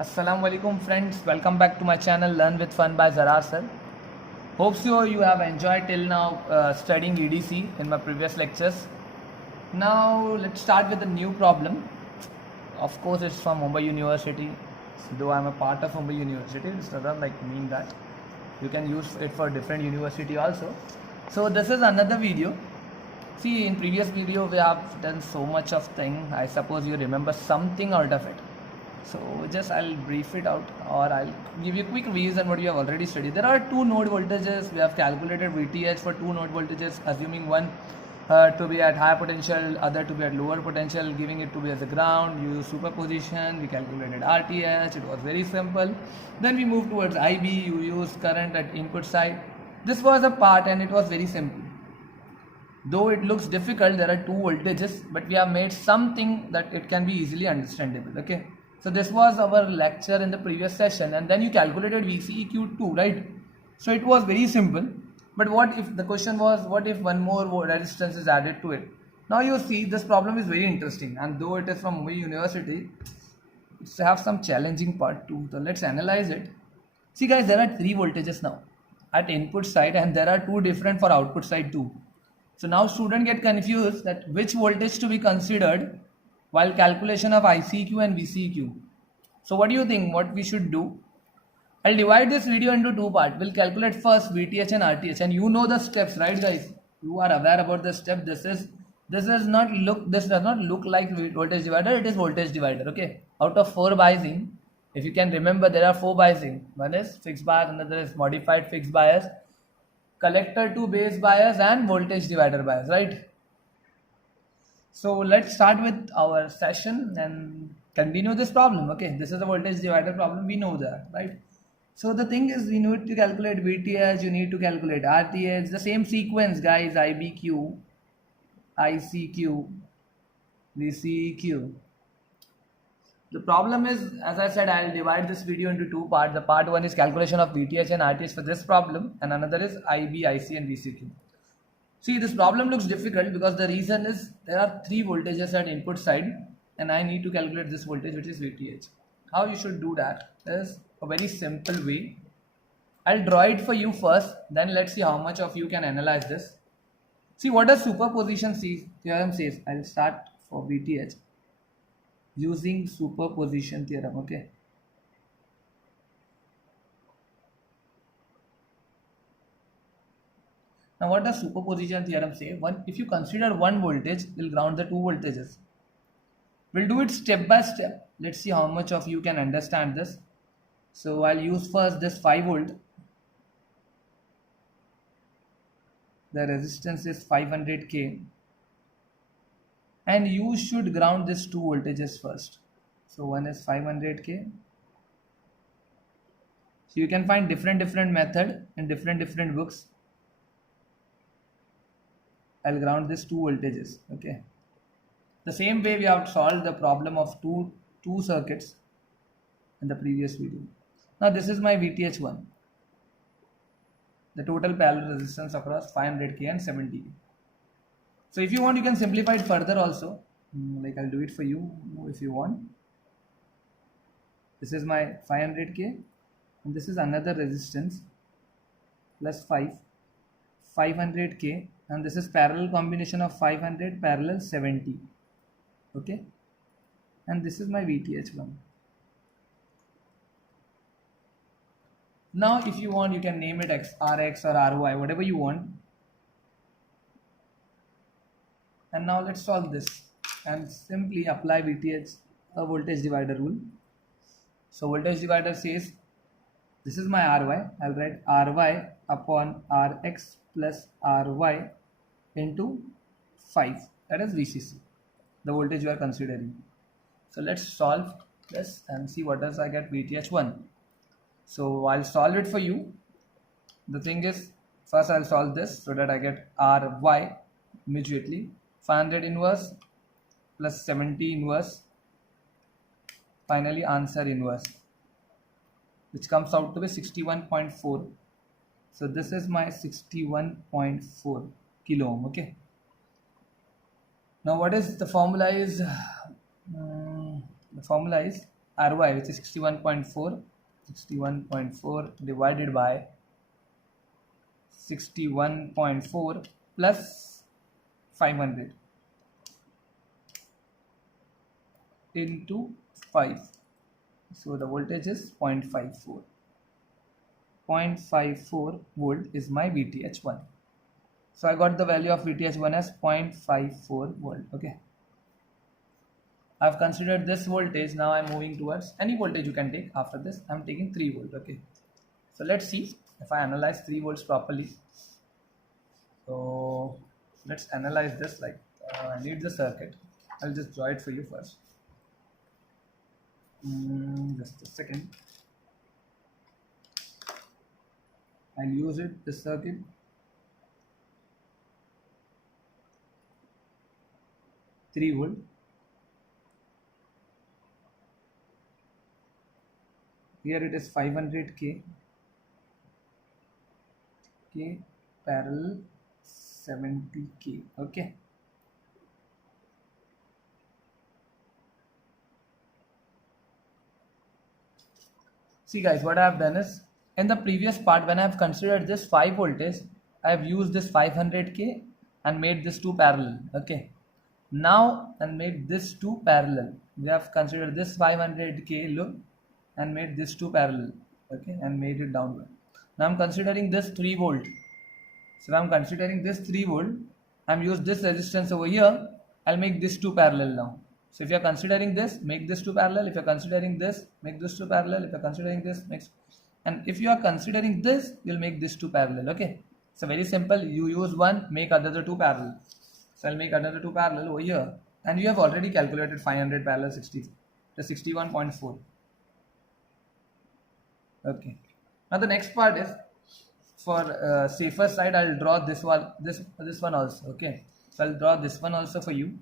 Assalamu alaikum friends, welcome back to my channel Learn with Fun by Zarar sir. Hope so you have enjoyed till now studying EDC in my previous lectures. Now let's start with a new problem. Of course it's from Mumbai University. Though I'm a part of Mumbai University, this doesn't mean that. You can use it for different university also. So this is another video. See, in previous video we have done so much of thing. I suppose you remember something out of it. So just I'll brief it out, or I'll give you a quick reason what you have already studied. There are two node voltages. We have calculated VTH for two node voltages, assuming one to be at higher potential, other to be at lower potential, giving it to be as a ground. You use superposition. We calculated RTH. It was very simple. Then we moved towards IB. You use current at input side. This was a part and it was very simple. Though it looks difficult, there are two voltages, but we have made something that it can be easily understandable. Okay. So this was our lecture in the previous session, and then you calculated VCEQ2, right? So it was very simple. But what if the question was, what if one more resistance is added to it? Now you see this problem is very interesting, and though it is from Mumbai University, it's have some challenging part too. So let's analyze it. See guys, there are three voltages now at input side, and there are two different for output side too. So now student get confused that which voltage to be considered while calculation of ICEQ and VCEQ. So what do you think what we should do? I'll divide this video into two parts. We'll calculate first VTH and RTH, and you know the steps, right guys? You are aware about the step. This does not look like voltage divider. It is voltage divider. Okay. Out of 4 biasing, if you can remember, there are 4 biasing. One is fixed bias, another is modified fixed bias, collector to base bias, and voltage divider bias, right? So let's start with our session and continue this problem. Okay, this is a voltage divider problem. We know that, right? So the thing is, we need to calculate VTH, you need to calculate RTH, the same sequence, guys. IBQ, ICQ, VCEQ. The problem is, as I said, I'll divide this video into two parts. The part one is calculation of VTH and RTH for this problem, and another is IB, IC, and VCQ. See, this problem looks difficult because the reason is there are 3 voltages at input side, and I need to calculate this voltage, which is VTH. How you should do that is a very simple way. I'll draw it for you first, then let's see how much of you can analyze this. See, what does superposition theorem says? I'll start for VTH using superposition theorem. Okay. Now what does superposition theorem say? If you consider one voltage, we'll ground the two voltages. We'll do it step by step. Let's see how much of you can understand this. So I'll use first this 5 volt. The resistance is 500K. And you should ground this 2 voltages first. So one is 500K. So you can find different method in different books. I'll ground this 2 voltages. Okay. The same way we have solved the problem of two circuits in the previous video. Now this is my VTH1. The total parallel resistance across 500K and 70K. So if you want, you can simplify it further also. I'll do it for you if you want. This is my 500K, and this is another resistance plus 500K. And this is parallel combination of 500 parallel 70. Okay. And this is my VTH1. Now if you want, you can name it RX or RY, whatever you want. And now let's solve this and simply apply VTH, a voltage divider rule. So voltage divider says, this is my RY. I'll write RY upon RX plus RY into 5, that is VCC, the voltage you are considering. So let's solve this and see what does I get VTH1. So I'll solve it for you. The thing is, first I'll solve this so that I get RY immediately. 500 inverse plus 70 inverse, finally answer inverse, which comes out to be 61.4. So this is my 61.4 kilo ohm. Okay. Now what is the formula is? The formula is RY, which is 61.4, 61.4 divided by 61.4 plus 500 into 5. So the voltage is 0.54. 0.54 volt is my VTH1. So I got the value of VTH1 as 0.54 volt. Okay. I've considered this voltage. Now I'm moving towards any voltage you can take. After this, I'm taking 3 volt. Okay. So let's see if I analyze 3 volts properly. So let's analyze this. Like I need the circuit. I'll just draw it for you first. Just a second. I'll use it, this circuit. Three volt. Here it is 500K. K parallel 70K. Okay. See guys, what I have done is, in the previous part when I have considered this 5 voltage, I have used this 500K and made this two parallel. Okay. Now and made this two parallel. We have considered this 500K look and made this two parallel. Okay, and made it downward. Now I'm considering this 3 volt. So I'm considering this 3 volt. I'm used this resistance over here. I'll make this two parallel now. So if you're considering this, make this two parallel. If you're considering this, make this two parallel. If you're considering this, make. And if you are considering this, you'll make this two parallel. Okay. So very simple. You use one, make another two parallel. So I'll make another two parallel over here. And you have already calculated 500 parallel 60. The 61.4. Okay. Now the next part is, for safer side, I'll draw this one, this one also. Okay. So I'll draw this one also for you.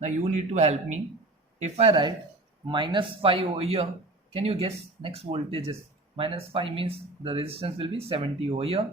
Now you need to help me. If I write -5 over here, can you guess next voltage is -5 means the resistance will be 70 over here.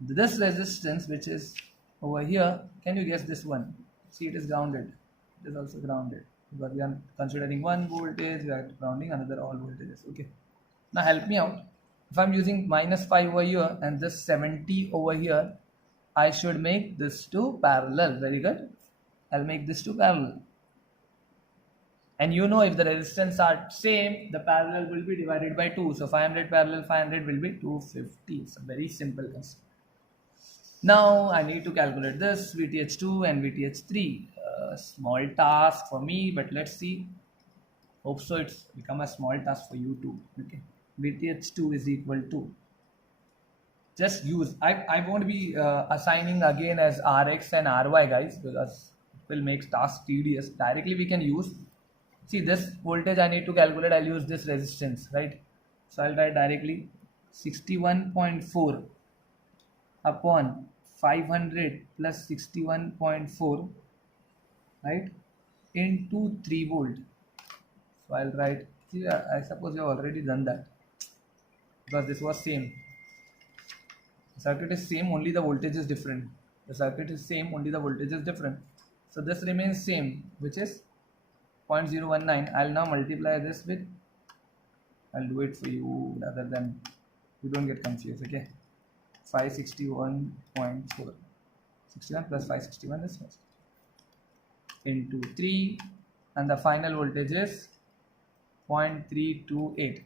This resistance which is over here, can you guess this one? See, it is grounded. It is also grounded because we are considering one voltage, we are grounding another all voltages. Okay. Now help me out. If I'm using -5 over here and this 70 over here, I should make this two parallel. Very good. I'll make this two parallel. And you know, if the resistance are same, the parallel will be divided by 2. So 500 parallel 500 will be 250. It's a very simple concept. Now I need to calculate this VTH2 and VTH3. Small task for me, but let's see. Hope so it's become a small task for you too. Okay. VTH2 is equal to, just use, I won't be assigning again as Rx and Ry guys, because it will make task tedious. Directly we can use, see this voltage I need to calculate, I'll use this resistance, right? So I'll write directly 61.4 upon 500 plus 61.4, right, into 3 volt. So I'll write, see, I suppose you have already done that because this was same. The circuit is same, only the voltage is different. The circuit is same, only the voltage is different. So this remains same, which is 0.019. I'll now multiply this with, I'll do it for you rather than you don't get confused. Okay, 561.4, 61 plus 561 is first, into 3, and the final voltage is 0.328.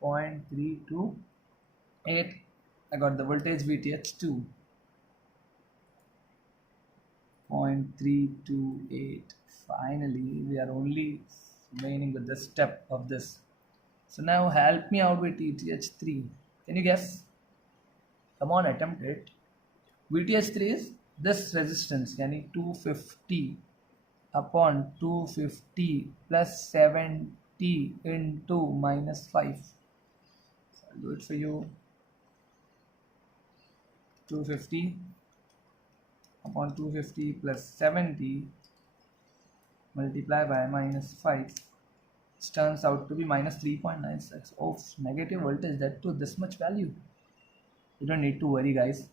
0.328. I got the voltage VTH2. 0.328. Finally, we are only remaining with the step of this. So now help me out with VTH3. Can you guess? Come on, attempt it. VTH3 is this resistance, yani 250 upon 250 plus 70 into -5. So I'll do it for you. 250 upon 250 plus 70 multiply by -5. It turns out to be -3.96. Oh, negative voltage, that to this much value. You don't need to worry guys.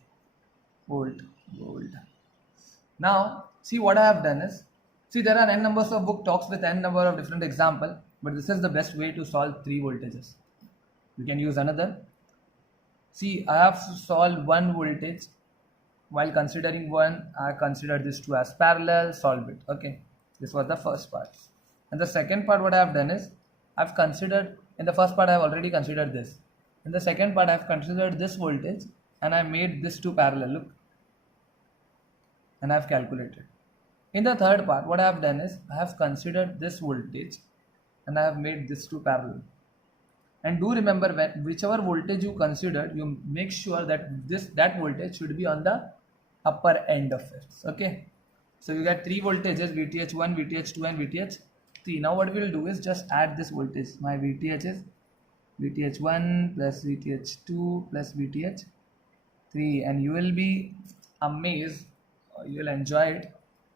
Volt. Now see what I have done is, See, there are n numbers of book talks with n number of different example, but this is the best way to solve 3 voltages. You can use another. See, I have to solve one voltage. While considering one, I consider this two as parallel, solve it. Okay, this was the first part. And the second part, what I have done is, I've considered, in the first part I have already considered this. In the second part, I have considered this voltage and I made this two parallel, look. And I have calculated. In the third part, what I have done is, I have considered this voltage and I have made this two parallel. And do remember, when whichever voltage you considered, you make sure that that voltage should be on the upper end of it. Okay. So you get 3 voltages, VTH1, VTH2 and VTH3. Now what we will do is just add this voltage. My VTH is VTH1 plus VTH2 plus VTH3, and you will be amazed, you will enjoy it,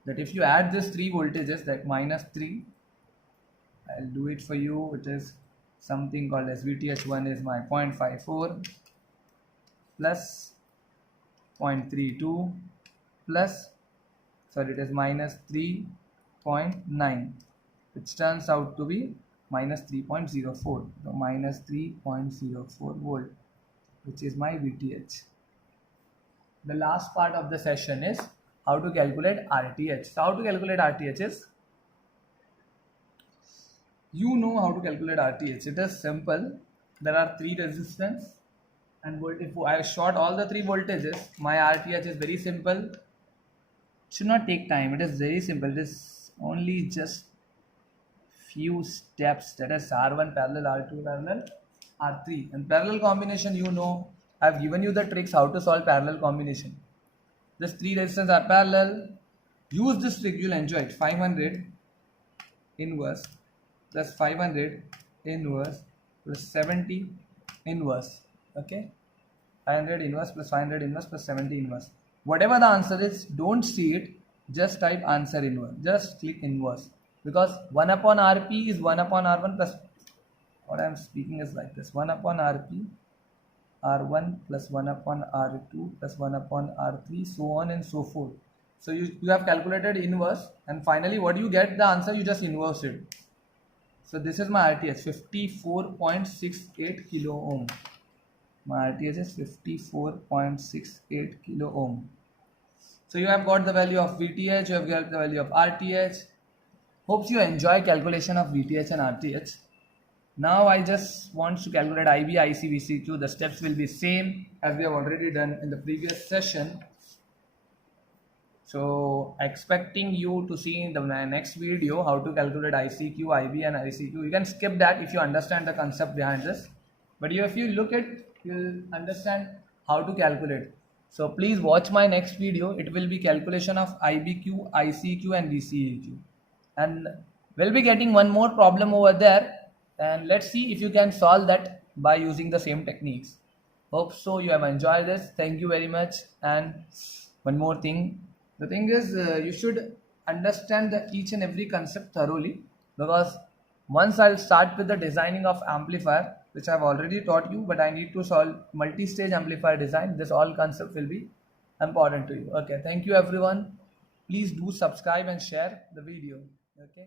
that if you add these 3 voltages, like -3, I'll do it for you. It is something called as VTH1 is my 0.54 plus 0.32 plus, sorry, it is -3.9, which turns out to be -3.04. So -3.04 volt, which is my VTH. The last part of the session is how to calculate RTH. So how to calculate RTH is, you know how to calculate RTH. It is simple. There are 3 resistance, and if I short all the 3 voltages, my RTH is very simple. It should not take time. It is very simple. It is only just few steps. That is R1 parallel, R2 parallel, R3. And parallel combination, you know, I have given you the tricks how to solve parallel combination. These 3 resistance are parallel. Use this trick, you will enjoy it. 500 inverse plus 500 inverse plus 70 inverse. Okay, 500 inverse plus 500 inverse plus 70 inverse. Whatever the answer is, don't see it, just type answer inverse, just click inverse, because 1 upon Rp is 1 upon R1 plus, what I am speaking is like this, 1 upon Rp R1 plus 1 upon R2 plus 1 upon R3, so on and so forth. So you have calculated inverse, and finally what you get the answer, you just inverse it. So this is my RTH, 54.68 kilo ohm. My RTH is 54.68 kilo ohm. So you have got the value of VTH, you have got the value of RTH. Hopes you enjoy calculation of VTH and RTH. Now I just want to calculate IB, IC, VCQ. The steps will be same as we have already done in the previous session. So expecting you to see in the next video how to calculate ICQ, IB and ICQ. You can skip that if you understand the concept behind this. But if you look at, you'll understand how to calculate. So please watch my next video. It will be calculation of IBQ, ICQ and VCQ. And we'll be getting one more problem over there. And let's see if you can solve that by using the same techniques. Hope so you have enjoyed this. Thank you very much. And one more thing. The thing is, you should understand each and every concept thoroughly, because once I'll start with the designing of amplifier, which I've already taught you, but I need to solve multi-stage amplifier design. This all concept will be important to you. Okay, thank you everyone. Please do subscribe and share the video. Okay.